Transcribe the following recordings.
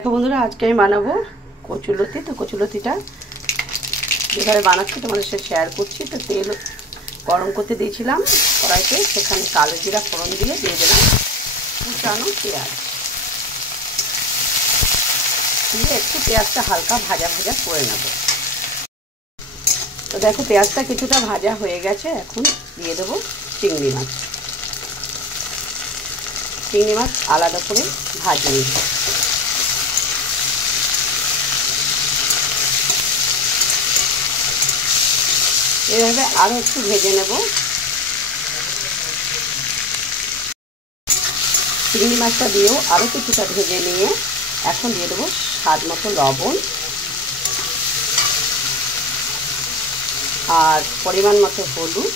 দেখো বন্ধুরা, আজকে আমি বানাবো কচুলতি। তো কচুলতিটা যেভাবে বানাচ্ছি তোমাদের সাথে শেয়ার করছি। তো তেল গরম করতে দিয়েছিলাম কড়াইতে, সেখানে কালো জিরা ফোড়ন দিয়ে দিলাম কুচানো পেঁয়াজ দিয়ে একটু পেঁয়াজটা হালকা ভাজা ভাজা করে নেব। তো দেখো পেঁয়াজটা কিছুটা ভাজা হয়ে গেছে। এখন দিয়ে দেবো চিংড়ি মাছ। চিংড়ি মাছ আলাদা করে ভাজিয়ে নিই। এভাবে আরও একটু ভেজে নেব। চিংড়ি মাছটা দিয়েও আরও কিছুটা ভেজে নিয়ে এখন দিয়ে দেবো স্বাদ মতো লবণ আর পরিমাণ মতো হলুদ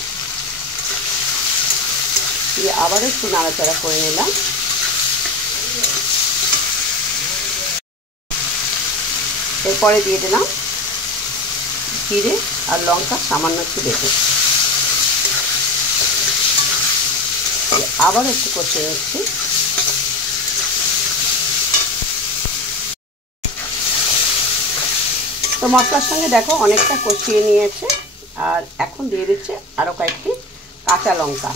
দিয়ে আবারও একটু নাড়াচাড়া করে নিলাম। এরপরে দিয়ে দিলাম জিরে আর লঙ্কা সামান্য একটু বেটে, আবার একটু কষিয়ে নিচ্ছি। তো মশলার সঙ্গে দেখো অনেকটা কষিয়ে নিয়েছে। আর এখন দিয়ে দিচ্ছে আরও কয়েকটি কাঁচা লঙ্কা।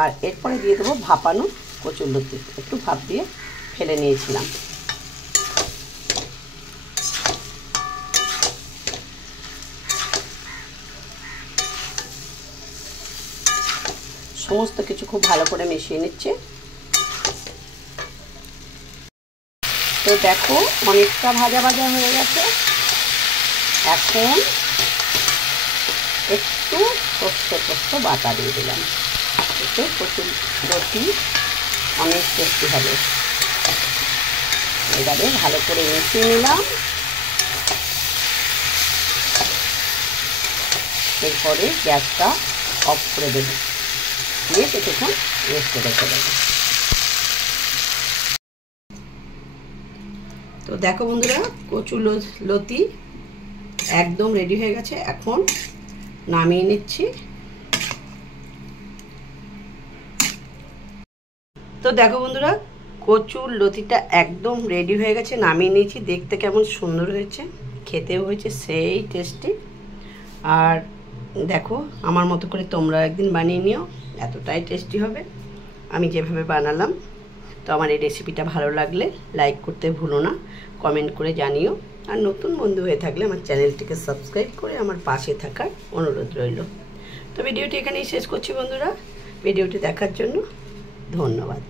আর এরপরে দিয়ে দেবো ভাপানো কচুরলতি, একটু ভাপ দিয়ে ফেলে নিয়েছিলাম। সমস্ত কিছু খুব ভালো করে মিশিয়ে নিচ্ছে। তো দেখো অনেকটা ভাজা ভাজা হয়ে গেছে। এখন একটু পোস্ত বাটা দিয়ে দিলাম। এতে কচুরলতি অনেক টেস্টি হবে। এবারে ভালো করে মিশিয়ে নিলাম। এরপরে গ্যাসটা অফ করে দেব, দিয়ে কিছুক্ষণ রেস্টে রেখে দেবো। তো দেখো বন্ধুরা, কচুরলতি একদম রেডি হয়ে গেছে। এখন নামিয়ে নিচ্ছি। তো দেখো বন্ধুরা, কচুরলতিটা একদম রেডি হয়ে গেছে, নামিয়ে নিয়েছি। দেখতে কেমন সুন্দর হয়েছে, খেতেও হয়েছে সেই টেস্টি। আর দেখো আমার মতো করে তোমরা একদিন বানিয়ে নিও, এতটাই টেস্টি হবে আমি যেভাবে বানালাম। তো আমার এই রেসিপিটা ভালো লাগলে লাইক করতে ভুলো না, কমেন্ট করে জানিও। আর নতুন বন্ধু হয়ে থাকলে আমার চ্যানেলটিকে সাবস্ক্রাইব করে আমার পাশে থাকার অনুরোধ রইল। তো ভিডিওটি এখানেই শেষ করছি বন্ধুরা। ভিডিওটি দেখার জন্য ধন্যবাদ।